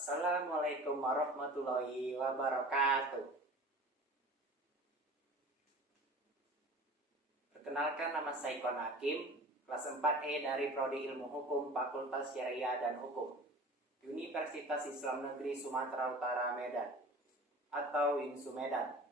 Assalamualaikum warahmatullahi wabarakatuh. Perkenalkan, nama saya Ikon Hakim, kelas 4E dari Prodi Ilmu Hukum Fakultas Syariah dan Hukum, Universitas Islam Negeri Sumatera Utara Medan atau INSU Medan.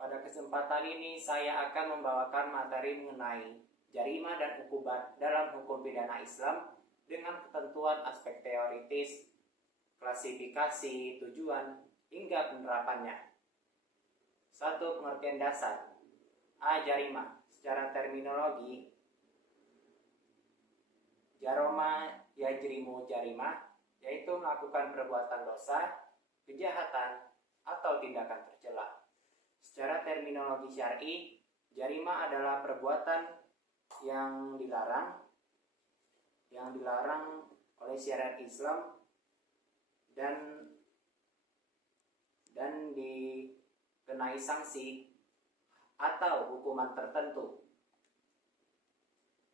Pada kesempatan ini saya akan membawakan materi mengenai jarima dan ukubat dalam hukum pidana Islam dengan ketentuan aspek teoritis, klasifikasi, tujuan, hingga penerapannya. 1. Pengertian dasar. A. Jarima. Secara terminologi, jaroma yajrimu jarima, yaitu melakukan perbuatan dosa, kejahatan, atau tindakan tercela. Secara terminologi syar'i, jarima adalah perbuatan yang dilarang oleh syariat Islam dan dikenai sanksi atau hukuman tertentu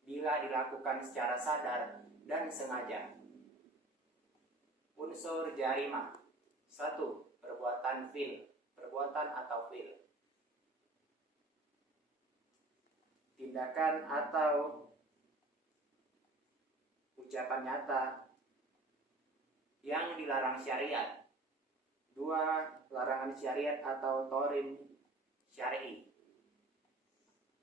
bila dilakukan secara sadar dan sengaja. Unsur jarima. 1. Perbuatan fi'il, perbuatan atau fi'il. Tindakan atau ucapan nyata yang dilarang syariat. 2. Larangan syariat atau torim syar'i.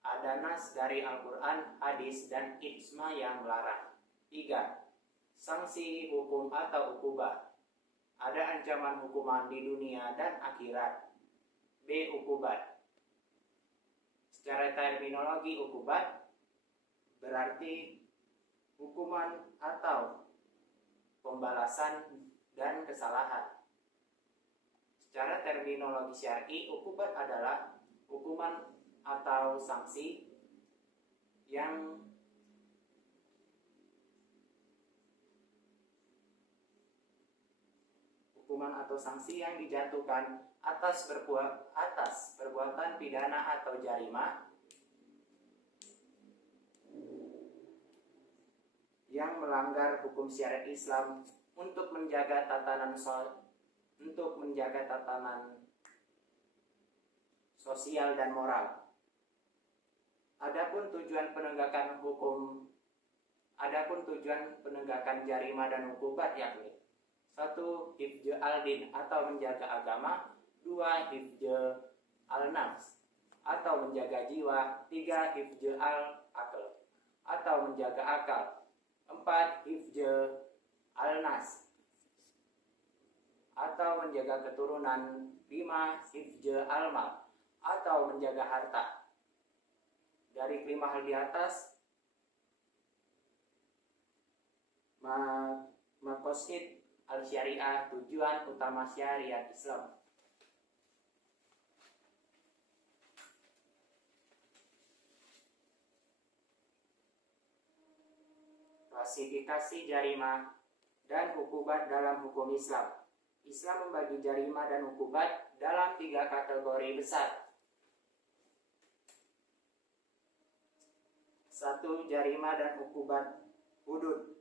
Ada nas dari Al-Quran, hadis, dan ijma yang melarang. 3. Sanksi, hukum atau ukubah. Ada ancaman hukuman di dunia dan akhirat. B. Ukubat. Secara terminologi, ukubat berarti hukuman atau pembalasan dan kesalahan. Secara terminologi syar'i, ukubat adalah hukuman atau sanksi yang dijatuhkan atas perbuatan pidana atau jarima yang melanggar hukum syariat Islam untuk menjaga tatanan sosial dan moral. Adapun tujuan penegakan jarima dan ukubat yakni: 1. Hifdz al-din atau menjaga agama. 2. Hifdz al-nafs atau menjaga jiwa. 3. Hifdz al-aql atau menjaga akal. 4. Hifdz al-nas atau menjaga keturunan. 5. Hifdz al-mal atau menjaga harta. Dari kelima hal di atas, maqasid al-syariah, tujuan utama syariat Islam. Klasifikasi jarima dan ukubat dalam hukum Islam. Islam membagi jarima dan ukubat dalam 3 kategori besar. 1. Jarima dan ukubat hudud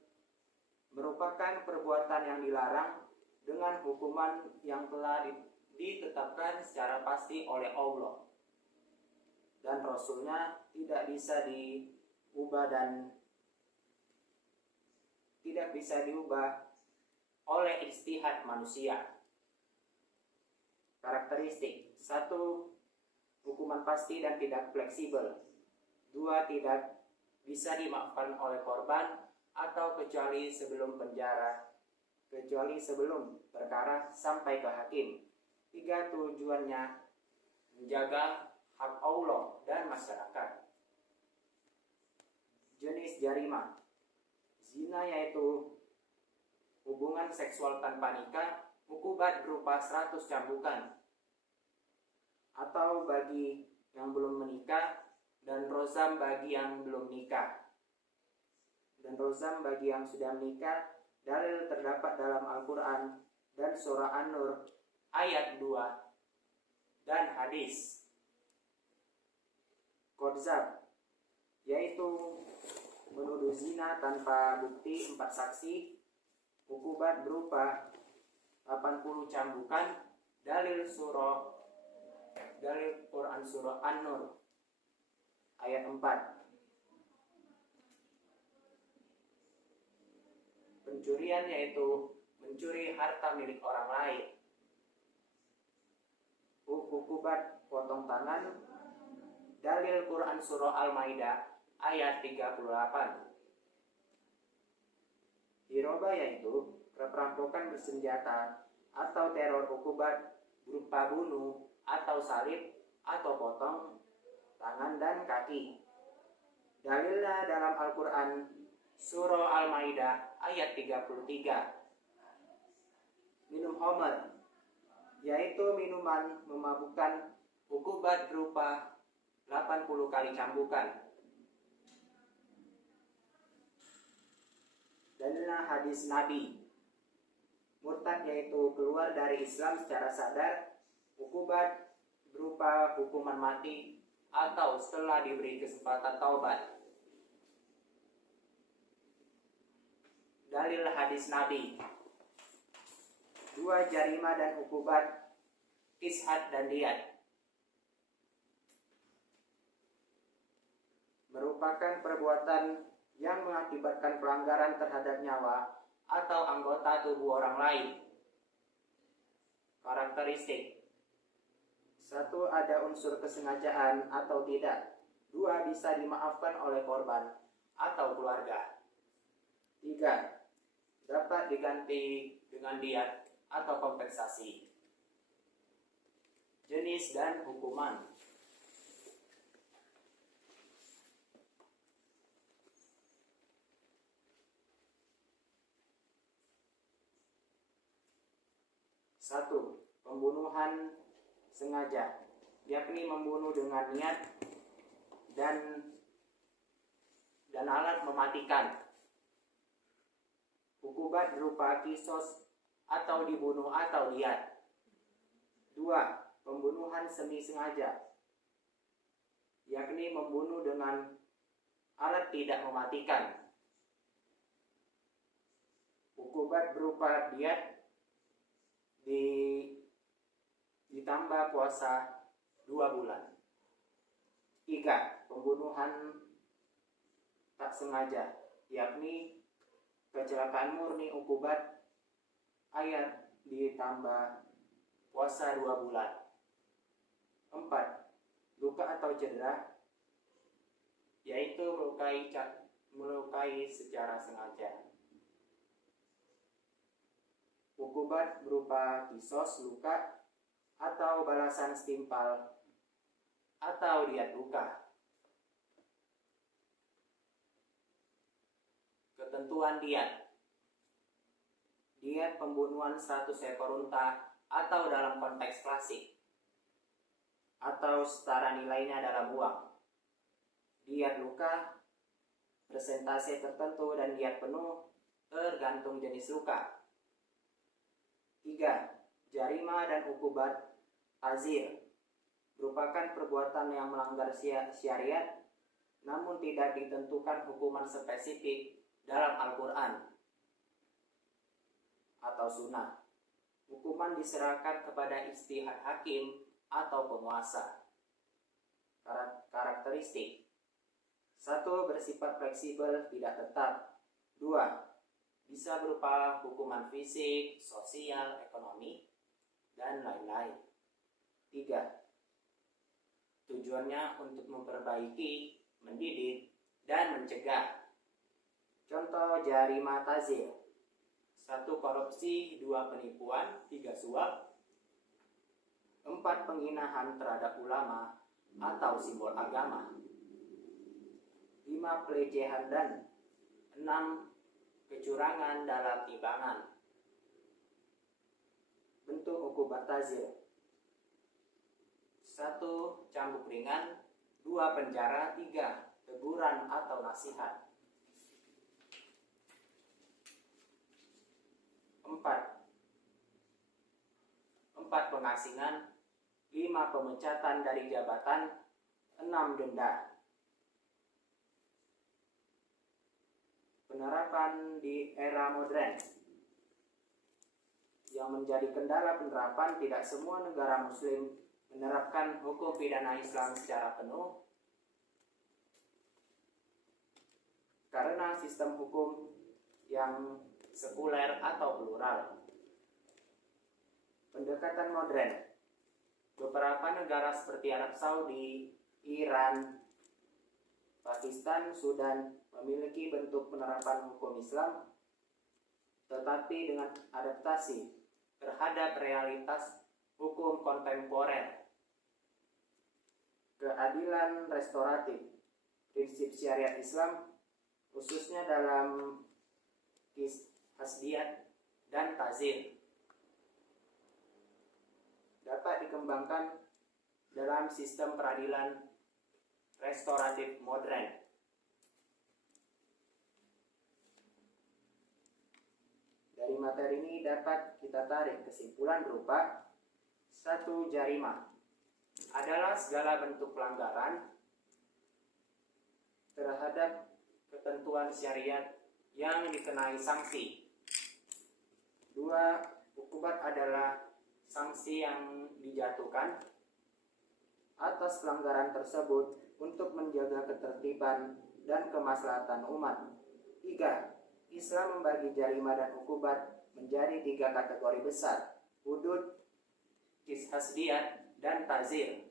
merupakan perbuatan yang dilarang dengan hukuman yang telah ditetapkan secara pasti oleh Allah dan Rasulnya, tidak bisa diubah oleh ijtihad manusia. Karakteristik: 1. Hukuman pasti dan tidak fleksibel. 2. Tidak bisa dimaafkan oleh korban atau kecuali sebelum perkara sampai ke hakim. 3. Tujuannya menjaga hak Allah dan masyarakat. Jenis jarima: zina, yaitu hubungan seksual tanpa nikah, ukubat berupa 100 cambukan, atau bagi yang belum menikah, dan rozam bagi yang belum nikah. Dan rozam bagi yang sudah menikah, dalil terdapat dalam Al-Quran dan surah An-Nur ayat 2 dan hadis. Qadzaf, yaitu menuduh zina tanpa bukti 4 saksi Hukuman berupa 80 cambukan. Dalil Quran surah An-Nur ayat 4. Pencurian yaitu mencuri harta milik orang lain. Hukuman potong tangan. Dalil Quran surah Al-Maidah ayat 38. Hiroba yaitu perampokan bersenjata atau teror hukuman berupa bunuh atau salib atau potong tangan dan kaki. Dalilnya dalam Al-Quran surah Al-Maidah ayat 33. Minum homer yaitu minuman memabukkan, hukuman berupa 80 kali cambukan. Dalilnya hadis Nabi. Murtad yaitu keluar dari Islam secara sadar, hukuman berupa hukuman mati atau setelah diberi kesempatan taubat. Dalil hadis Nabi. 2 jarima dan hukuman kishat dan diyat. Merupakan perbuatan yang mengakibatkan pelanggaran terhadap nyawa atau anggota tubuh orang lain. Karakteristik. 1. Ada unsur kesengajaan atau tidak. 2. Bisa dimaafkan oleh korban atau keluarga. 3. Dapat diganti dengan diyat atau kompensasi. Jenis dan hukuman. 1. Pembunuhan sengaja, yakni membunuh dengan niat dan alat mematikan. Hukuman berupa kisos atau dibunuh atau diyat. 2. Pembunuhan semi sengaja, yakni membunuh dengan alat tidak mematikan. Hukuman berupa diyat ditambah puasa 2 bulan. 3. Pembunuhan tak sengaja, yakni kecelakaan murni, hukuman ayat ditambah puasa 2 bulan. 4. Luka atau cedera, yaitu melukai secara sengaja. Hukuman berupa kisos luka atau balasan setimpal atau diyat luka. Ketentuan diyat. Diyat pembunuhan 100 ekor unta atau dalam konteks klasik, atau setara nilainya dalam uang. Diyat luka, persentase tertentu, dan diyat penuh tergantung jenis luka. 3. Jarima dan hukuman azir, merupakan perbuatan yang melanggar syariat namun tidak ditentukan hukuman spesifik dalam Al-Quran atau sunnah. Hukuman diserahkan kepada ijtihad hakim atau penguasa. Karakteristik. 1. Bersifat fleksibel, tidak tetap. 2. Bisa berupa hukuman fisik, sosial, ekonomi, dan lain-lain. 3. Tujuannya untuk memperbaiki, mendidik, dan mencegah. Contoh jarima tazir. 1. Korupsi, 2. Penipuan, 3. Suap, 4. Penghinaan terhadap ulama atau simbol agama, 5. Pelecehan, dan 6. Kecurangan dalam timbangan. Bentuk hukuman tazir. 1. Cambuk ringan, 2. Penjara, 3. Teguran atau nasihat. 4. Pengasingan, 5. Pemecatan dari jabatan, 6. Denda. Penerapan di era modern. yang menjadi kendala penerapan, tidak semua negara muslim menerapkan hukum pidana Islam secara penuh karena sistem hukum yang sekuler atau plural. Pendekatan modern. Beberapa negara seperti Arab Saudi, Iran, Pakistan, Sudan memiliki bentuk penerapan hukum Islam, tetapi dengan adaptasi terhadap realitas hukum kontemporer. Keadilan restoratif, prinsip syariat Islam, khususnya dalam hasdiyat dan tazir, dapat dikembangkan dalam sistem peradilan restoratif modern. Dari materi ini dapat kita tarik kesimpulan berupa: 1. Jarimah adalah segala bentuk pelanggaran terhadap ketentuan syariat yang dikenai sanksi. 2. Hukumat adalah sanksi yang dijatuhkan atas pelanggaran tersebut untuk menjaga ketertiban dan kemaslahatan umat. 3. Islam membagi jarimah dan hukumat menjadi 3 kategori besar: hudud, hasdiyat, dan tazir,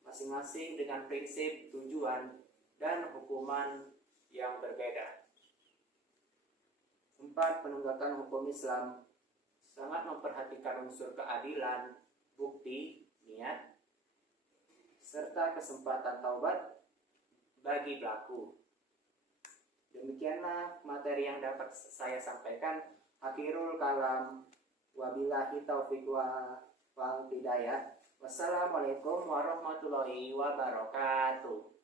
masing-masing dengan prinsip, tujuan, dan hukuman yang berbeda. 4. Penegakan hukum Islam sangat memperhatikan unsur keadilan, bukti, niat, serta kesempatan taubat bagi pelaku. Demikianlah materi yang dapat saya sampaikan. Akhirul kalam, wabillahi taufiq wal hidayah. Wassalamualaikum warahmatullahi wabarakatuh.